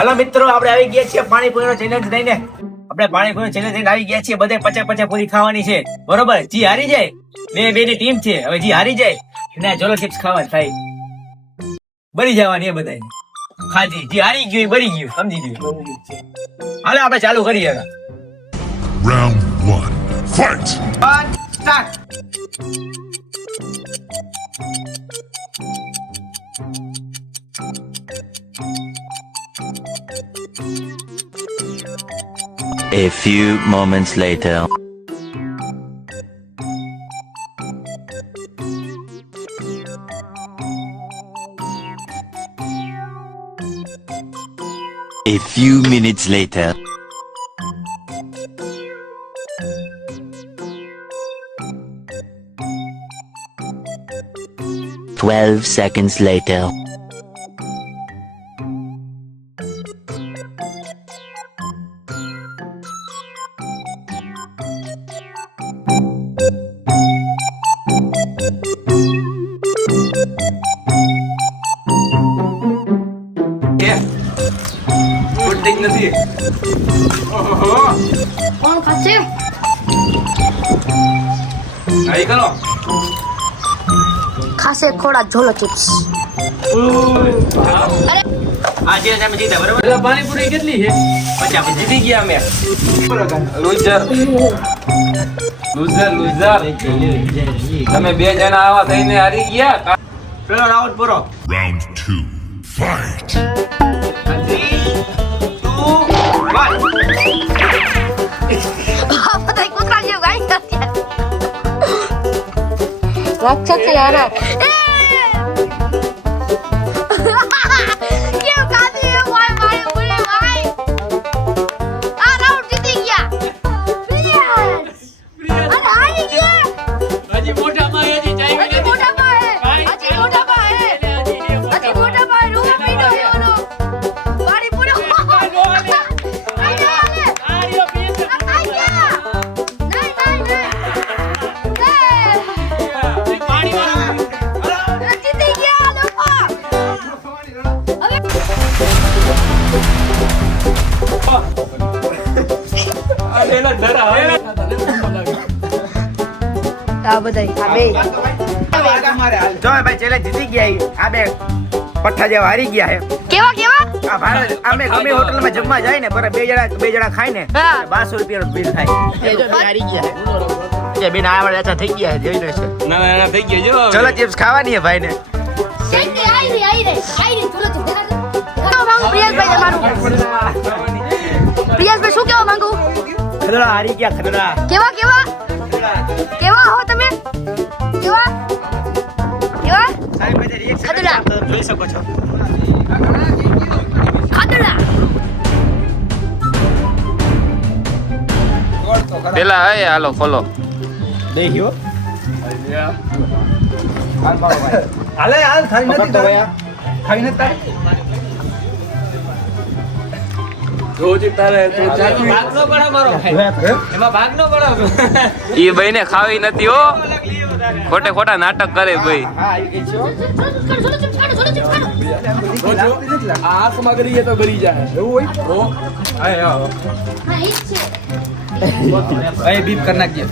હાલો મિત્રો, આપણે આવી ગયા છીએ પાણીપુરીનો ચેલેન્જ લઈને. આપણે પાણીપુરીનો ચેલેન્જ લઈને આવી ગયા છીએ. બધે 50-50 પૂરી ખાવાની છે, બરોબર? જી હારી જાય, બે ની ટીમ છે. હવે જી હારી જાય એને જોલો ચિપ્સ ખાવા થાય, બળી જવાની એ બધાને. ખાજી જી હારી ગયું એ બળી ગયું, સમજી ગયું. હાલો આપણે ચાલુ કરીએ. Round 1. Fight! Start. A few moments later. A few minutes later. Twelve seconds later. નથી. કોણ ખાશે? આઈ કરો. ખાશે થોડા ઝોલો ચિપ્સ. આ જે તમે જીતા, બરોબર? પાણીપુરી કેટલી છે? 50. જીતી ગયા અમે. લૂઝર તમે બે જણા આવા થઈને હારી ગયા. પેલો રાઉન્ડ પૂરો. Round 2. Fight! 3, 2, 1. બધા કૂતરા જેવું ગાઈ રાક્ષસ યાર. કેમ કાદી એ ભાઈ મારી પૂરી ભાઈ. આ રાઉન્ડ જીતી ગયા. પ્રિયસ. અરે હારી ગયા. હજી મોઢામાં હજી ચાઈ હજી મોઢામાં હે. હજી મોઢામાં હે. હજી મોઢામાં રૂમ પીનો એનો. મારી પૂરી આ બધા આ બે જો ભાઈ ચેલેન્જ જીતી ગયા. આ બે પઠ્ઠા જેવા હારી ગયા હે. કેવા કેવા આ ભારત અમે ગમે હોટલમાં જમવા જાય ને, બરાબર, બે જણા ખાય ને, હા. 1200 રૂપિયાનું બિલ થાય. એ જો બે હારી ગયા હે. એ બેન આવા થઈ ગયા હે, જોઈ લેશે. ના થઈ ગયો જો. ચલો ચિપ્સ ખાવાની હે ભાઈ ને. સેન્ટે આઈ રે ચલો તો કેવા માંગુ પ્રિયસભાઈ તમારું પ્રિયસભાઈ શું કેવા માંગુ? ખદડા હારી ગયા, ખદડા. કેવા કેવા કેવા હો તમે? કેવા કેવા સાહેબ ભાઈ રિએક્શન ખદડા. જોઈ શકો છો. ખાદડા. પેલા હે હાલો ફોલો. દેખ્યો હાલે હાલ ખાઈ નથી તો ખાઈ નથી તારે. રોજી તારે તો ભાગનો પડે મારો એમાં ભાગનો પડે. ઈ ભાઈને ખાવી નથી હો, ખોટા નાટક કરે ભાઈ. હા આવી ગઈ છો. ઝોલો ચિપ્સ કાઢો. આંખમાં કરીએ તો ગળી જાય એવું હોય. હા ઈ છે. ભાઈ બીપ કર નાખજે.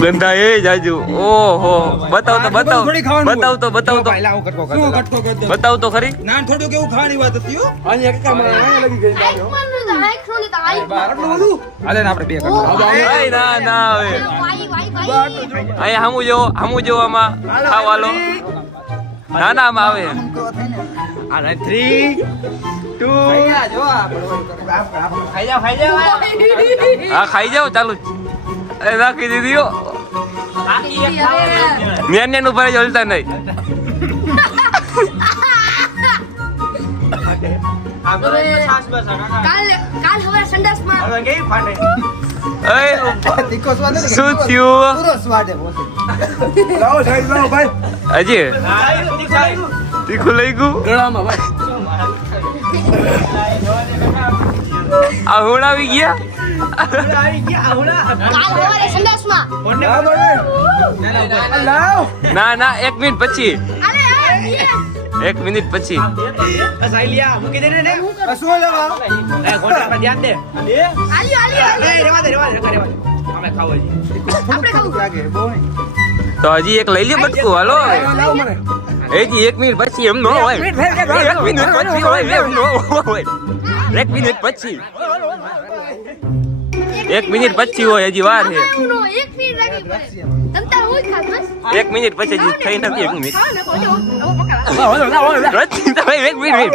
ગંધા એ જાજુ. ઓહો બતાવ તો બતાવ તો ભાઈ લાવો કટકો કર. શું કટકો કર દે? બતાવ તો ખરી. ના થોડું કેવું ખાવાની વાત હતી હો. અહીંયા કામ લગી ગઈ. આઈક નો લીધા આઈક. આટલું બધું હાલે ને આપણે બે કર. ભાઈ ના હવે અહીંયા હમુ જો આમાં ખાવાલો. ના આમાં આવે. હાલે 3, 2 જો ખાઈ જાવ હા ખાઈ જાવ ચાલુ. અરે નાખી દીધી હો. ન્યાન ઉપર જલતા નહીં. કાલ હવે સંડાસમાં હવે કેવી ફાટે. શું થયું લાવો સાઈડ લાવો ભાઈ. હજી તીખું લઈ ગયું. આ હોડ આવી ગયા. કાલ હવે સંડાસમાં ના 1 મિનિટ પછી. અરે 1 મિનિટ પછી સાયલિયા મૂકી દે ને શું લેવા એ ગોટામાં ધ્યાન દે આલ્યો આલ્યો એ રેવા દે અમે ખાવો છે આપણે ખાવું લાગે બહુ તો હજી એક લઈ લે બટકું હાલો લાવ મને હજી 1 મિનિટ પછી એમ નો હોય 1 મિનિટ પછી હોય એમ નો હોય 1 મિનિટ પછી 1 મિનિટ પછી હોય હજી વાર છે નો 1 મિનિટ લાગી પડે તમ તાર હું જ ખાસ બસ 1 મિનિટ પછી હજી થઈ નથી 1 મિનિટ ખાવ ને બોલો હવે પકડા રચી તમે 1 મિનિટ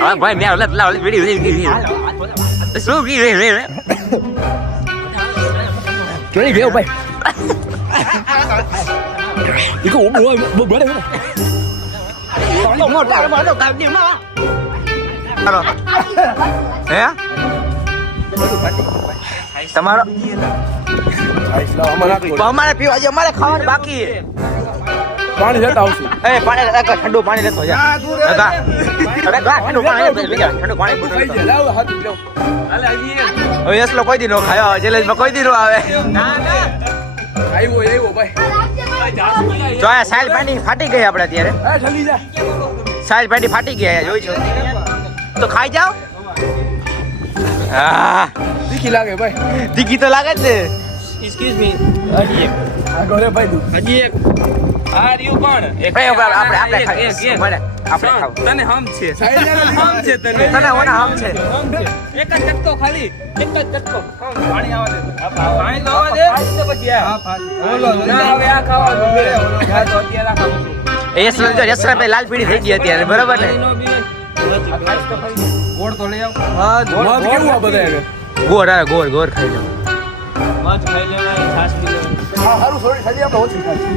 હા ભાઈ મેં લાવ વિડિયો શું કી રે જોઈ ગયો ભાઈ 이거 뭐래 હે તમારો અમારે પીવા છે અમારે ખાવાનું બાકી છે પાણી લેતા આવશું એ પાણી ઠંડુ પાણી લેતો જા ઠંડુ પાણી ઠંડુ પાણી થઈ જાય લાવ હાથ લેવ હવે એસલો કોઈ દી નો ખાયો ચેલેન્જ માં કોઈ દી નો આવે આવ્યો ભાઈ જો આ સાઈલ પાણી ફાટી ગઈ આપણે અત્યારે એ ઠલી જા સાઈલ પાણી ફાટી ગયા જોઈ છો તો ખાઈ જાઓ હા તીખી લાગે ભાઈ તીખી તો લાગે જ ને એક્સક્યુઝ મી આગળ રે ભાઈ તું હજી એક આ રહ્યું પણ એક આપણે ખાઈએ આપણે ખાવ તને હમ છે સાઈડ લે હમ છે તને તને ઓના હમ છે એક જ ટક્કો ખાલી એક જ ટક્કો પાણી આવવા દે પાણી આવવા દે પછી બોલો ના હવે આ ખાવા દો આ તો અત્યારે આ ખાવું એસરા પે લાલ પીળી થઈ ગઈ અત્યારે બરાબર ને ગોળ તો લઈ આવ મોજ કેવું આ બધા હવે ગોળ આ ગોળ ખાઈ લો મજ ખાઈ લેવાય છાશ પી લેવાય હા હારું થોડી ખાલી આપણે ઓછી ખાલી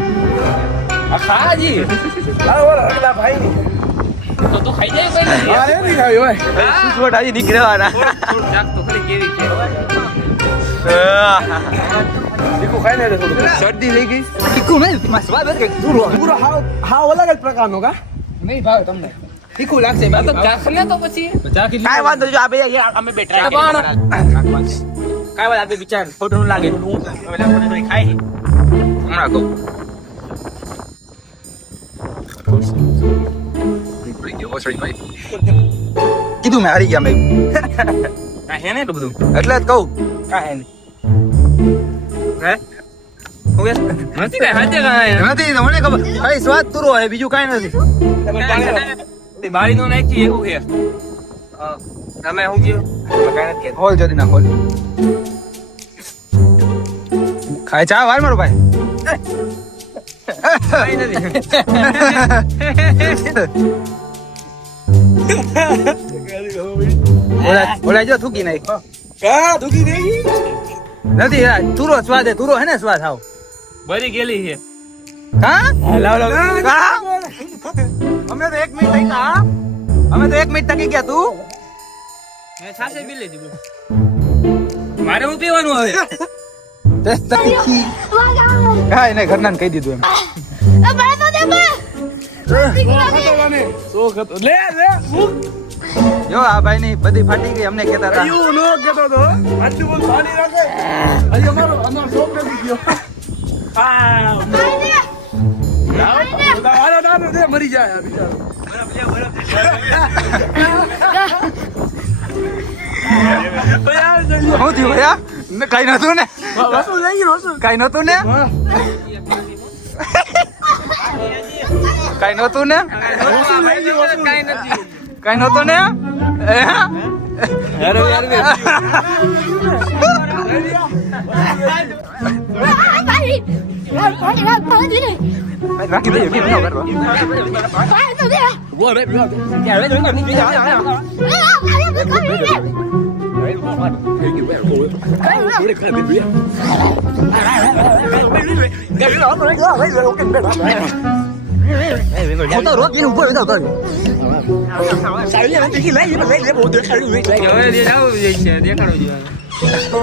આ ખાજી હા ઓલા અગલા ભાઈ ની તો ખાઈ જાય કોઈ હા એ નહીં ખાવી ભાઈ સુસવટ હજી નીકળવાના થોડું જાગ તો ખરી કેવી છે તીખું ખાઈ લે થોડું શરદી થઈ ગઈ પૂરો હાવ અલગ જ પ્રકારનો કા નહીં ભાવે તમને તીખું લાગશે તો ચાખને તો પછી કાઈ વાંધો જો આ બે અમે બે ટ્રાય કાઈ વાત આપે વિચાર ખોટું ન લાગે ખાઈ હમણાં કહું કીધું મેં હારી ગયા મેં આ હે ને એટલું બધું એટલે જ કહું કાંઈ હે નથી કઈ હાજે કાંઈ નથી મને ખબર ખાલી સ્વાદ તુરો હે બીજું કાંઈ નથી બાળી નો નાખી એવું છે તમે શું કયો કાંઈ નથી હોલ જલ્દી ના ખોલ ખાય ચા વાર મારો ભાઈ કાંઈ નથી ઓલા જો થૂકી નાખ કા દુખી દેગી નથી યાર તુરો સ્વાદ હે તુરો હે ને સ્વાદ હાવ બરી ગયેલી છે હા લાવ અમે તો 1 મિનિટ થઈ કા અમે તો 1 મિનિટ તકી ગયા તું મેં છાશે પી લીધી મારે હું પીવાનું હવે કાંઈ નહીં ઘરનાને કહી દીધું એમ સો ખતો લે લે જો આ ભાઈ ની બધી ફાટી ગઈ અમને કહેતા હતા યુ નો કેતો તો આટલું બધું પાણી રાખે અરે અમારો શોપ નથી ગયો ના દે મરી જાય આ બિચારો શું થયું ભૈયા કઈ નતું ને વસુ લઈ ગયો વસુ કઈ નતું ને કઈ નતું ને કાંઈ નથી કઈ નતું ને અરે યાર રાખી દઈએ કે ન કરવા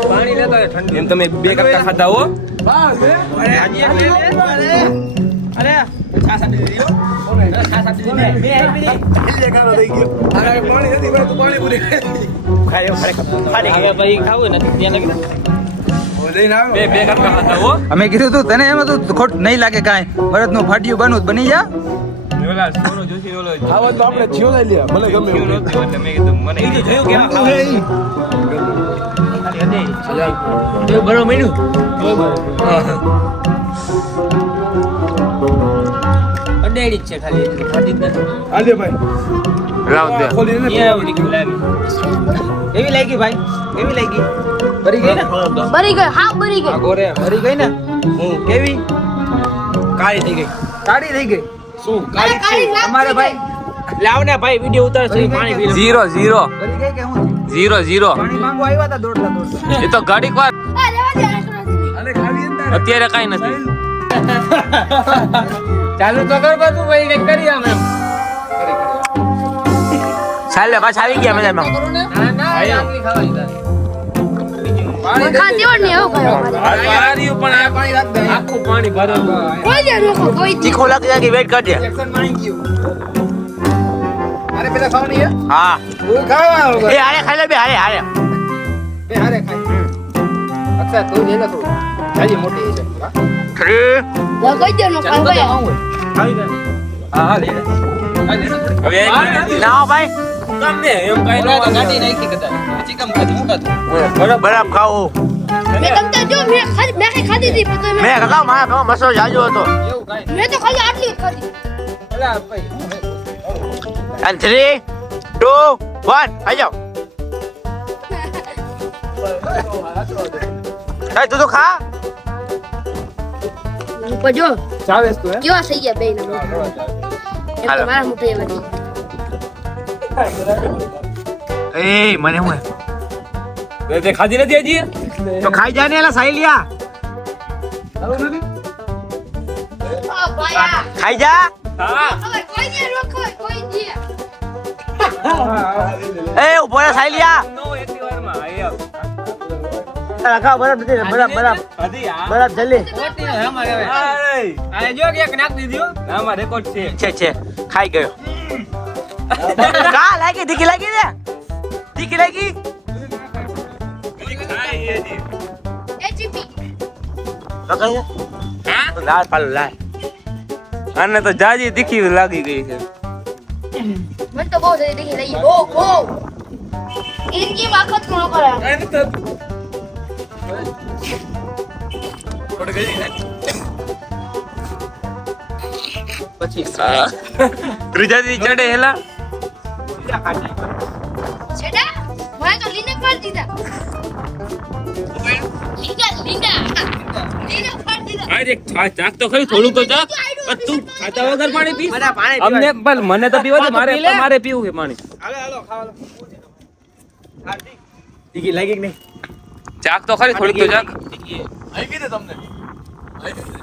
પાણી લેતો ઠંડુ એમ તમે 2 કટકા ખાધા હો બસ લે અરે છાસ આપી દીધી હો. છાસ આપી દીધી. મેં આપી દીધી. કાનો થઈ ગયો આને પાણી નથી ભાઈ તું પાણી પૂરી ખાય એવું ખાલી હવે ભાઈ ખાવું ને ત્યાં લગી લઈને આવ્યો બે કટકા ખાતા હો અમે કીધું તું તને એમાં તો ખોટ નહીં લાગે કાંઈ બળદનું ફાટ્યું બનવું જ બની જા ઓલા સોનો જોશી ઓલો આવો તો આપણે જીવ લઈ લે ભલે ગમે જીવ એવું. નહોતું એટલે મેં કીધું મને બીજું જોયું કેવા ખાવા જોયું બરો મળ્યું અડેડી જ છે ખાલી ફાટી જ નથી. આલે ભાઈ રાવ દે ખોલી ને એ આવડી ગયું લાગે. એવી લાગી ભાઈ એવી લાગી બરી ગઈ ને બરી ગઈ હા બરી ગઈ ગોરે બરી ગઈ ને કેવી કાળી થઈ ગઈ કાળી થઈ ગઈ શું અરે કાળી લાગ અમારે ભાઈ લાવ ને ભાઈ વિડિયો ઉતાર છે પાણી પી લો. 0 બરી ગઈ કે હું 0 પાણી માંગવા આવ્યા હતા દોડતા એ તો ઘડીક વાર આ લેવા દે આ થોડા આને ખાવી અંદર અત્યારે કાઈ નથી ચાલુ તો કર બાજુ ભાઈ કઈ કરી આમ એમ ચાલે પાછા આવી ગયા મજામાં ના ના આટલી ખાવાની તારે ખા દેવ ને આવો કયો પાણીયું પણ આ પાણી રાખ દે આખું પાણી ભરેલું કોઈ દે રોકો કોઈ દે તીખો લાગી જાય વેટ કરજે એક્શન માં ગયું અરે પેલા ખાવાની હે હા તું ખાવા એ હારે ખાઈ લે બે હારે હારે બે હારે ખાઈ અક્ષર તું લે તો જાજી મોટી છે કોઈ દે નો ખાવા હા લે હવે ના ભાઈ કામ ને એમ કાઈ ઓલા તો ગાડી નાખી કદાચ ચિકન ખાધી મુકાતું બરાબર ખાઓ મેં તમતા જો મેં ખાધી હતી પણ તમે મેં કાકા મારા ઘરમાં મસાલો જાજો હતો એવું કાઈ મેં તો ખાલી આટલી જ ખાધી ઓલા ભાઈ and 3 2 1 આઈ જાઓ એ તું તો ખા ઉપર જો ચાવેસ તું હે કેવા થઈ ગયા બેય ના એક તો મારા મોટે વધી એ મને હું તે ખાધી નથી હજી તો ખાઈ જા ને એલા સાઈલિયા આ ભાયા ખાઈ જા હા હવે કોઈ દે રોકો કોઈ દે એ ઉભો રે સાઈલિયા નો એટલી વારમાં આય ખા બરાબર નથી બરાબર હજી આ બરાબર જલ્દી આ જો કે એક નાખ દીધો આમાં રેકોર્ડ છે છે ખાઈ ગયો કા લાગી તીખી લાગી ને તીખી લાગી એચપી તો કઈ હા લાલ પાલો લાલ આને તો જાજી તીખી લાગી ગઈ છે મને તો બહુ જલ્દી દેખી લઈ ઓ ઇનકી વખત કોણ કરા પછી ત્રીજાથી ચડે હેલા છેડા મને તો લીને પાડ દીધા લીંડા પાડ દીધા અરે ચાક તો ખરી થોડું તો ચાક પણ તું ખાતા વગર પાણી પી મને પાણી અમને પણ મને તો પીવા દે મારે મારે પીવું છે પાણી તીખી લાગી કે નહીં ચાક તો ખરી થોડીક તો ચાક આઈ ગઈ ને તમને આઈ ગઈ ને